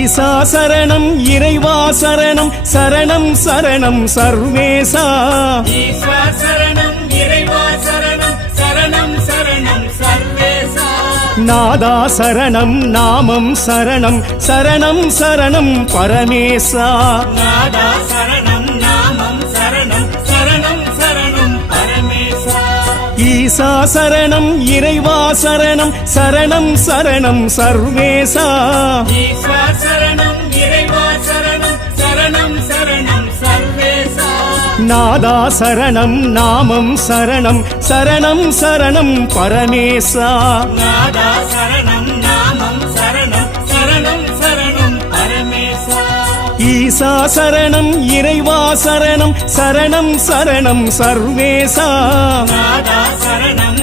ஈசா சரணம் இறைவா சரணம் சரணம் சரணம் சர்வேசா ஈஸ்வா சரணம் இறைவா சரணம் சரணம் சரணம் சர்வேசா நாதா சரணம் நாமம் சரணம் சரணம் சரணம் பரமேசா நாதா சரணம் நாமம் சரணம் சரணம் சரணம் பரமேசா ஈசா சரணம் இறைவா சரணம் சரணம் சரணம் சர்வேசா ஈஸ்வா சரணம் இறைவா சரணம் சரணம் சரணம் சர்வேசா நாதா சரணம் நாமம் சரணம் சரணம் சரணம் பரமேசா நாதா சரணம் நாமம் சரணம் சரணம் சரணம் பரமேசா ஈசா சரணம் இறைவா சரணம் சரணம் சரணம் சர்வேசா நாதா சரணம்